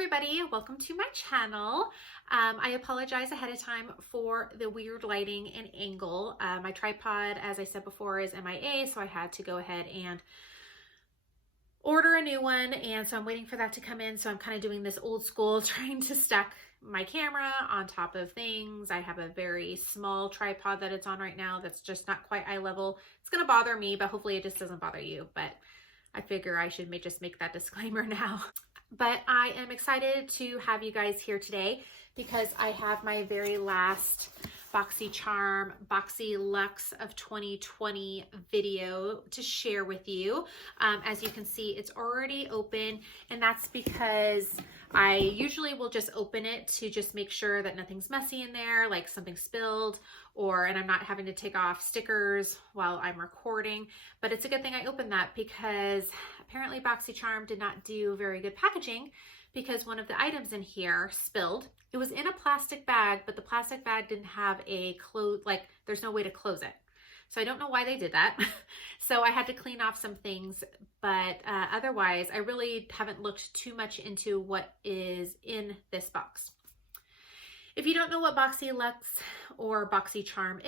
everybody, welcome to my channel. I apologize ahead of time for the weird lighting and angle. My tripod, as I said before, is MIA, so I had to go ahead and order a new one, and so I'm waiting for that to come in. So I'm kind of doing this old school, trying to stack my camera on top of things. I have a very small tripod that it's on right now that's just not quite eye level. It's gonna bother me, but hopefully it just doesn't bother you. But I figure I should just make that disclaimer now. But I am excited to have you guys here today because I have my very last BoxyCharm BoxyLuxe of 2020 video to share with you. As you can see, it's already open, and that's because I usually will just open it to just make sure that nothing's messy in there, like something spilled, and I'm not having to take off stickers while I'm recording. But it's a good thing I opened that because apparently BoxyCharm did not do very good packaging because one of the items in here spilled. It was in a plastic bag, but the plastic bag didn't have a there's no way to close it. So I don't know why they did that. So I had to clean off some things, but otherwise I really haven't looked too much into what is in this box. If you don't know what BoxyLuxe or BoxyCharm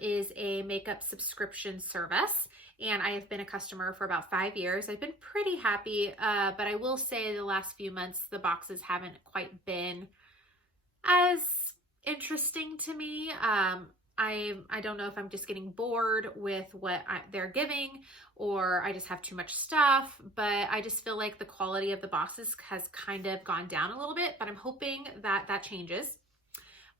is a makeup subscription service, and I have been a customer for about 5 years. I've been pretty happy, but I will say the last few months, the boxes haven't quite been as interesting to me. I don't know if I'm just getting bored with what they're giving, or I just have too much stuff, but I just feel like the quality of the boxes has kind of gone down a little bit, but I'm hoping that that changes.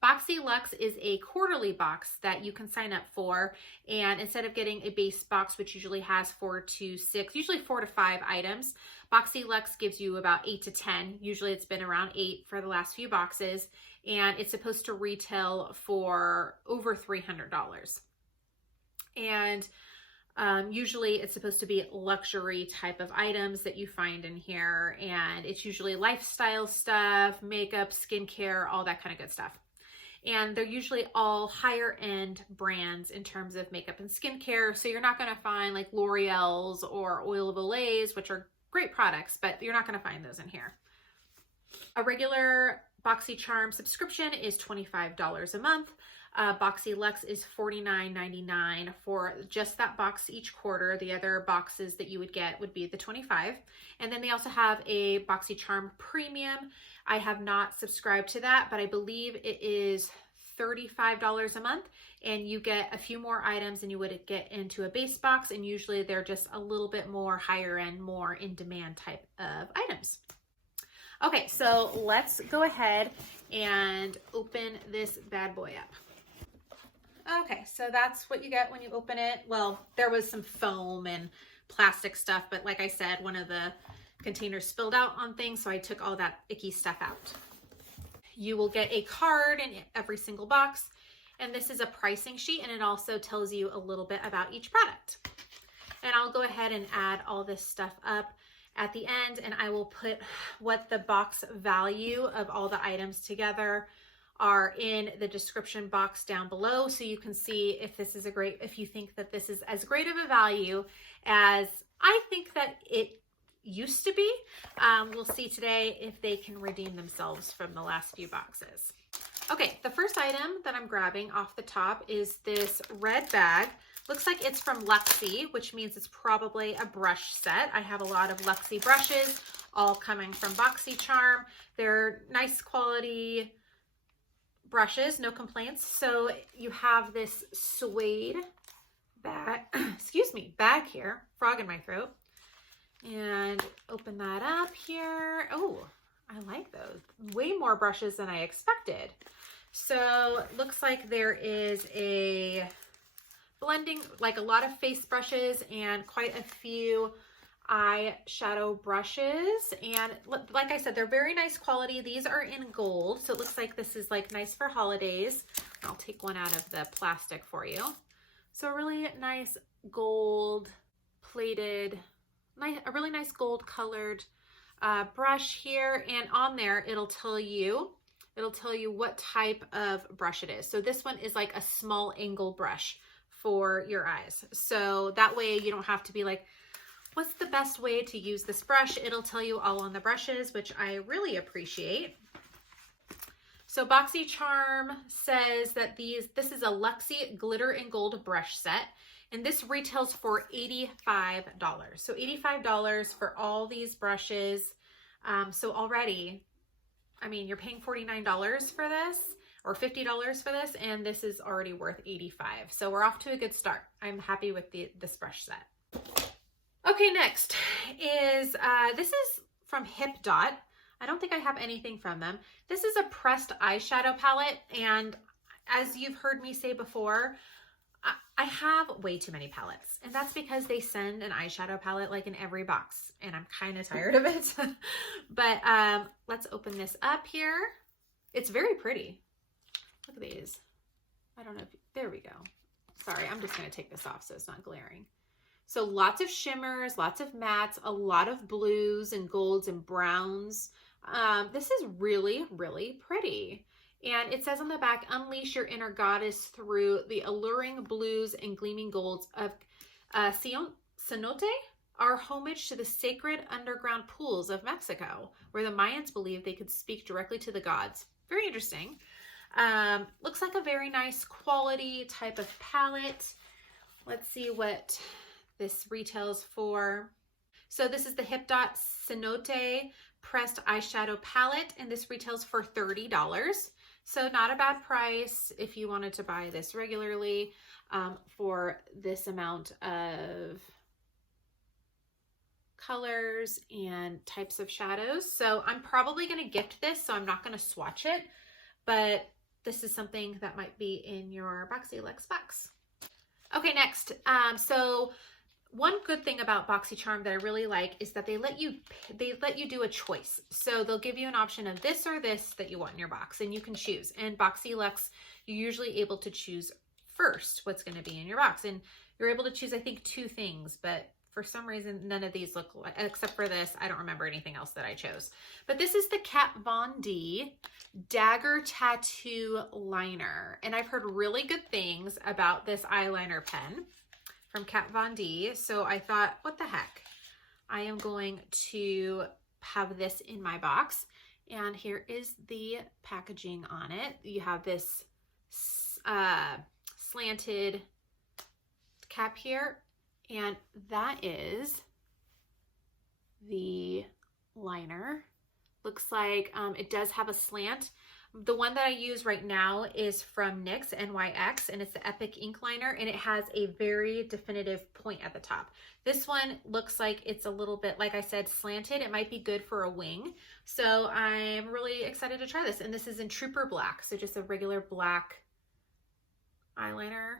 BoxyLuxe is a quarterly box that you can sign up for, and instead of getting a base box, which usually has 4 to 6, usually 4 to 5 items, BoxyLuxe gives you about 8 to 10. Usually it's been around 8 for the last few boxes, and it's supposed to retail for over $300. And usually it's supposed to be luxury type of items that you find in here, and it's usually lifestyle stuff, makeup, skincare, all that kind of good stuff. And they're usually all higher end brands in terms of makeup and skincare. So you're not going to find like L'Oreal's or Oil of Olay's, which are great products, but you're not going to find those in here. A regular BoxyCharm subscription is $25 a month. BoxyLuxe is $49.99 for just that box each quarter. The other boxes that you would get would be the $25. And then they also have a BoxyCharm Premium. I have not subscribed to that, but I believe it is $35 a month, and you get a few more items than you would get into a base box, and usually they're just a little bit more higher end, more in demand type of items. Okay, so let's go ahead and open this bad boy up. Okay, so that's what you get when you open it. Well, there was some foam and plastic stuff, but like I said, one of the containers spilled out on things, so I took all that icky stuff out. You will get a card in every single box, and this is a pricing sheet, and it also tells you a little bit about each product. And I'll go ahead and add all this stuff up at the end, and I will put what the box value of all the items together are in the description box down below, so you can see if this is if you think that this is as great of a value as I think that it used to be. We'll see today if they can redeem themselves from the last few boxes. Okay, the first item that I'm grabbing off the top is this red bag. Looks like it's from LUXIE, which means it's probably a brush set. I have a lot of LUXIE brushes, all coming from BoxyCharm. They're nice quality brushes, no complaints. So you have this suede bag, bag here, frog in my throat. And open that up here. Oh, I like those. Way more brushes than I expected. So looks like there is a blending, like a lot of face brushes and quite a few eyeshadow brushes. And like I said, they're very nice quality. These are in gold, so it looks like this is like nice for holidays. I'll take one out of the plastic for you. So a really nice gold plated, a really nice gold colored brush here, and on there it'll tell you what type of brush it is. So this one is like a small angle brush for your eyes, so that way you don't have to be like, what's the best way to use this brush? It'll tell you all on the brushes, which I really appreciate. So BoxyCharm says that this is a LUXIE glitter and gold brush set, and this retails for $85. So $85 for all these brushes. So already, I mean, you're paying $49 for this or $50 for this, and this is already worth $85. So we're off to a good start. I'm happy with this brush set. Okay, next is, this is from HIPDOT. I don't think I have anything from them. This is a pressed eyeshadow palette, and as you've heard me say before, I have way too many palettes, and that's because they send an eyeshadow palette like in every box, and I'm kind of tired of it. But let's open this up here. It's very pretty. Look at these. I don't know if, there we go. Sorry, I'm just gonna take this off so it's not glaring. So lots of shimmers, lots of mattes, a lot of blues and golds and browns. This is really, really pretty. And it says on the back, unleash your inner goddess through the alluring blues and gleaming golds of Cenote, our homage to the sacred underground pools of Mexico, where the Mayans believed they could speak directly to the gods. Very interesting. Looks like a very nice quality type of palette. Let's see what this retails for. So this is the HIPDOT Cenote pressed eyeshadow palette, and this retails for $30. So not a bad price if you wanted to buy this regularly for this amount of colors and types of shadows. So I'm probably going to gift this, so I'm not going to swatch it, but this is something that might be in your BoxyLuxe box. Okay, next. So one good thing about BoxyCharm that I really like is that they let you do a choice. So they'll give you an option of this or this that you want in your box, and you can choose. And BoxyLuxe, you're usually able to choose first what's going to be in your box, and you're able to choose, I think, 2 things, but for some reason none of these look like, except for this, I don't remember anything else that I chose. But this is the Kat Von D Dagger Tattoo Liner, and I've heard really good things about this eyeliner pen from Kat Von D. So I thought, what the heck? I am going to have this in my box. And here is the packaging on it. You have this slanted cap here, and that is the liner. Looks like it does have a slant. The one that I use right now is from NYX, NYX, and it's the Epic Ink Liner, and it has a very definitive point at the top. This one looks like it's a little bit, like I said, slanted. It might be good for a wing. So I'm really excited to try this. And this is in Trooper Black, so just a regular black eyeliner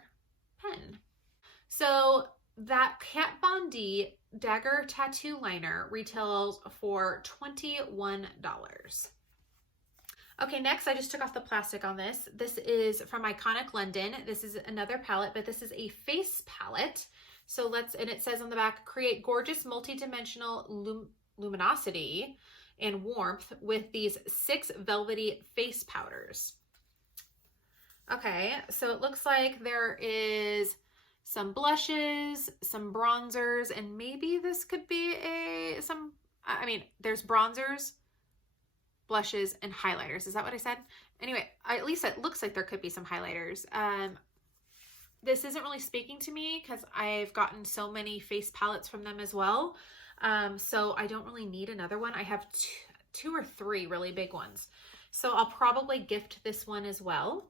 pen. So that Kat Von D Dagger Tattoo Liner retails for $21. Okay, next I just took off the plastic on this. This is from Iconic London. This is another palette, but this is a face palette. So and it says on the back, create gorgeous multi-dimensional luminosity and warmth with these 6 velvety face powders. Okay, so it looks like there is some blushes, some bronzers, and maybe this could be there's bronzers, blushes, and highlighters. Is that what I said? Anyway, at least it looks like there could be some highlighters. This isn't really speaking to me because I've gotten so many face palettes from them as well. So I don't really need another one. I have 2 or 3 really big ones. So I'll probably gift this one as well.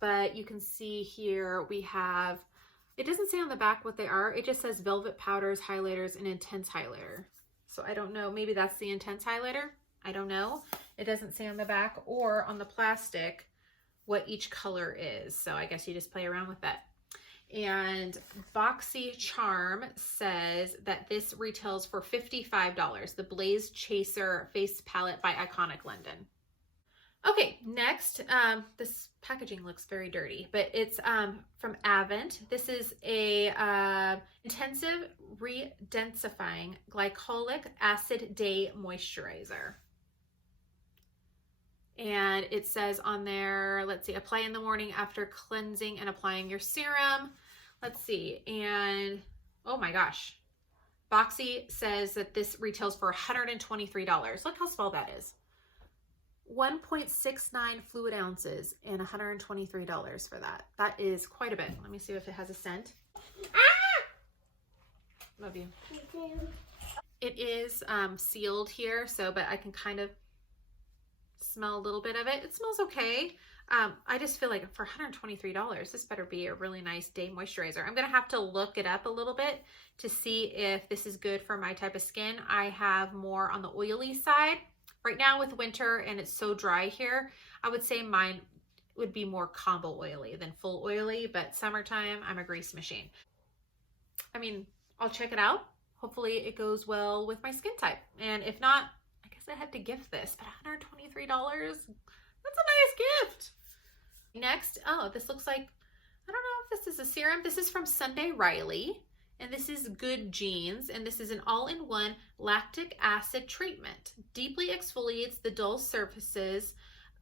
But you can see here we have, it doesn't say on the back what they are. It just says velvet powders, highlighters, and intense highlighter. So I don't know, maybe that's the intense highlighter. I don't know. It doesn't say on the back or on the plastic what each color is. So I guess you just play around with that. And BoxyCharm says that this retails for $55, the Blaze Chaser Face Palette by Iconic London. Okay, next, this packaging looks very dirty, but it's from Avant. This is a intensive redensifying glycolic acid day moisturizer. And it says on there, let's see, apply in the morning after cleansing and applying your serum. Let's see, and oh my gosh, Boxy says that this retails for $123. Look how small that is. 1.69 fluid ounces and $123 for that. That is quite a bit. Let me see if it has a scent. Love you. It is sealed here, so, but I can kind of smell a little bit of it. It smells okay. I just feel like for $123, this better be a really nice day moisturizer. I'm going to have to look it up a little bit to see if this is good for my type of skin. I have more on the oily side. Right now with winter and it's so dry here, I would say mine would be more combo oily than full oily, but summertime, I'm a grease machine. I mean, I'll check it out. Hopefully it goes well with my skin type. And if not, I guess I had to gift this, but $123, that's a nice gift. Next, oh, this looks like, I don't know if this is a serum. This is from Sunday Riley, and this is Good Genes, and this is an all-in-one lactic acid treatment. Deeply exfoliates the dull surfaces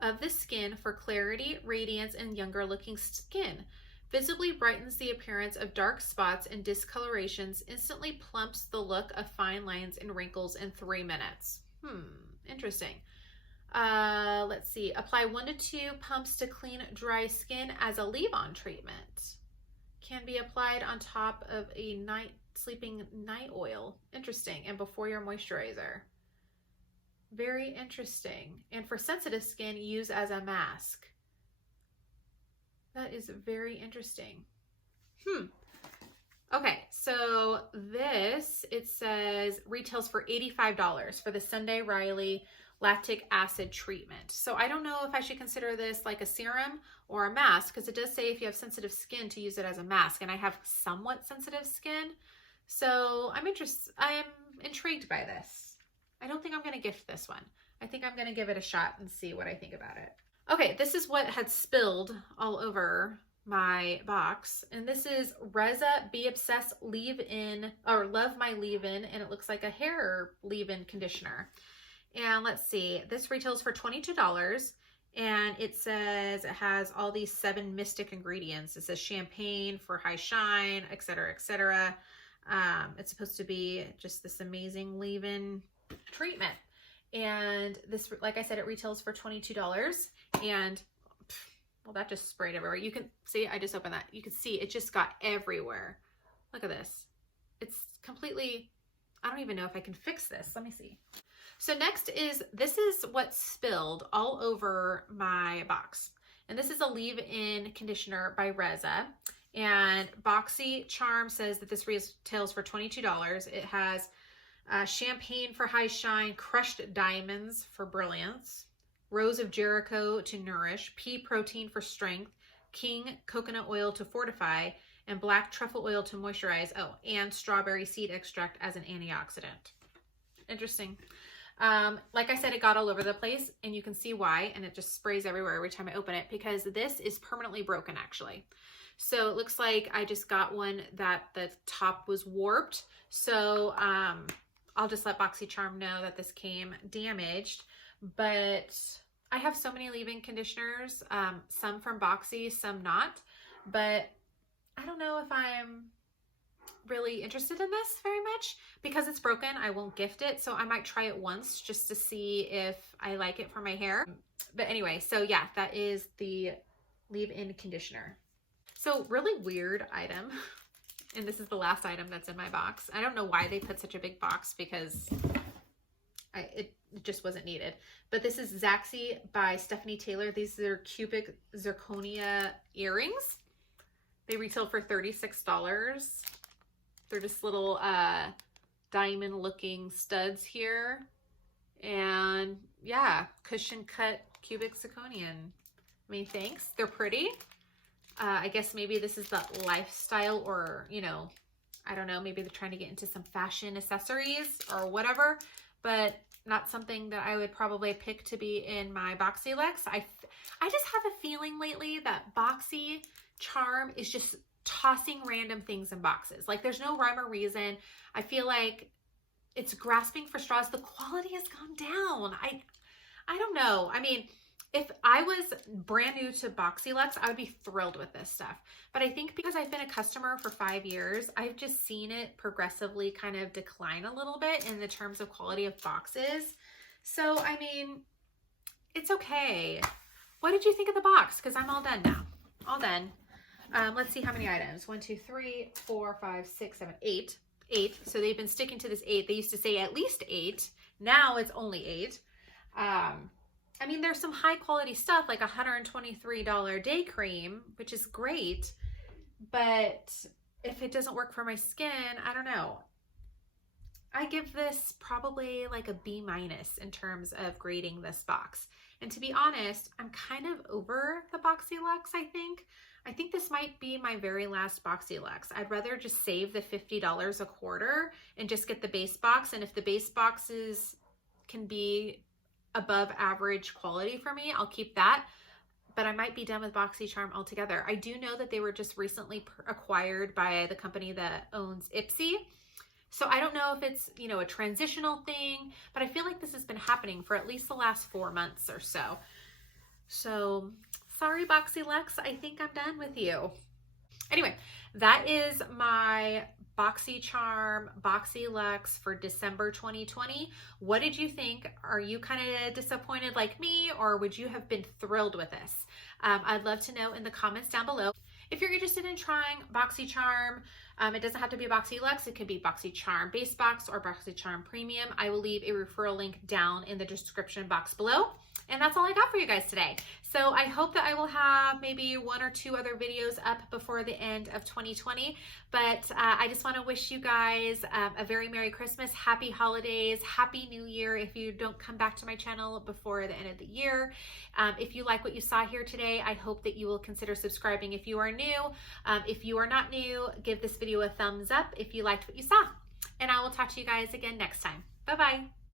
of the skin for clarity, radiance, and younger-looking skin. Visibly brightens the appearance of dark spots and discolorations, instantly plumps the look of fine lines and wrinkles in 3 minutes. Interesting. Let's see. Apply 1 to 2 pumps to clean dry skin as a leave-on treatment. Can be applied on top of a sleeping night oil. Interesting. And before your moisturizer. Very interesting. And for sensitive skin, use as a mask. That is very interesting. Okay, so this, it says retails for $85 for the Sunday Riley lactic acid treatment. So I don't know if I should consider this like a serum or a mask, because it does say if you have sensitive skin to use it as a mask, and I have somewhat sensitive skin. So I'm intrigued by this. I don't think I'm going to gift this one. I think I'm going to give it a shot and see what I think about it. Okay, this is what had spilled all over my box, and this is Reza Be Obsessed Leave-In, or Love My Leave-In, and it looks like a hair leave-in conditioner. And let's see, this retails for $22, and it says it has all these 7 mystic ingredients. It says champagne for high shine, etc., etc. It's supposed to be just this amazing leave-in treatment. And this, like I said, it retails for $22, and well, that just sprayed everywhere. You can see, I just opened that. You can see it just got everywhere. Look at this. It's completely, I don't even know if I can fix this. Let me see. So next is, this is what spilled all over my box. And this is a leave-in conditioner by Reza. And BoxyCharm says that this retails for $22. It has champagne for high shine, crushed diamonds for brilliance, Rose of Jericho to nourish, pea protein for strength, king coconut oil to fortify, and black truffle oil to moisturize. Oh, and strawberry seed extract as an antioxidant. Interesting. Like I said, it got all over the place, and you can see why, and it just sprays everywhere every time I open it, because this is permanently broken actually. So it looks like I just got one that the top was warped. So I'll just let BoxyCharm know that this came damaged. But I have so many leave-in conditioners, some from Boxy, some not. But I don't know if I'm really interested in this very much. Because it's broken, I won't gift it. So I might try it once just to see if I like it for my hair. But anyway, so yeah, that is the leave-in conditioner. So really weird item. And this is the last item that's in my box. I don't know why they put such a big box, because it just wasn't needed. But this is ZAXIE by Stefanie Taylor. These are cubic zirconia earrings. They retail for $36. They're just little diamond looking studs here. And yeah, cushion cut cubic zirconian. I mean, thanks. They're pretty. I guess maybe this is the lifestyle, or, you know, I don't know, maybe they're trying to get into some fashion accessories or whatever, but not something that I would probably pick to be in my BoxyLuxe. I just have a feeling lately that BoxyCharm is just tossing random things in boxes. Like, there's no rhyme or reason. I feel like it's grasping for straws. The quality has gone down. I don't know. I mean, if I was brand new to BoxyLuxe, I would be thrilled with this stuff. But I think because I've been a customer for 5 years, I've just seen it progressively kind of decline a little bit in the terms of quality of boxes. So, I mean, it's okay. What did you think of the box? Because I'm all done now. All done. Let's see how many items. 1, 2, 3, 4, 5, 6, 7, 8. 8. So they've been sticking to this 8. They used to say at least 8. Now it's only 8. I mean, there's some high quality stuff like $123 day cream, which is great. But if it doesn't work for my skin, I don't know. I give this probably like a B- in terms of grading this box. And to be honest, I'm kind of over the BoxyLuxe, I think. I think this might be my very last BoxyLuxe. I'd rather just save the $50 a quarter and just get the base box. And if the base boxes can be above average quality for me, I'll keep that. But I might be done with BoxyCharm altogether. I do know that they were just recently acquired by the company that owns HIPDOT. So I don't know if it's, you know, a transitional thing, but I feel like this has been happening for at least the last 4 months or so. So sorry, BoxyLuxe, I think I'm done with you. Anyway, that is my BoxyCharm BoxyLuxe for December 2020. What did you think? Are you kind of disappointed like me, or would you have been thrilled with this? I'd love to know in the comments down below. If you're interested in trying BoxyCharm, it doesn't have to be BoxyLuxe. It could be BoxyCharm Base Box or BoxyCharm Premium. I will leave a referral link down in the description box below. And that's all I got for you guys today. So I hope that I will have maybe 1 or 2 other videos up before the end of 2020. But I just want to wish you guys a very Merry Christmas, Happy Holidays, Happy New Year if you don't come back to my channel before the end of the year. If you like what you saw here today, I hope that you will consider subscribing if you are new. If you are not new, give this video a thumbs up if you liked what you saw. And I will talk to you guys again next time. Bye-bye.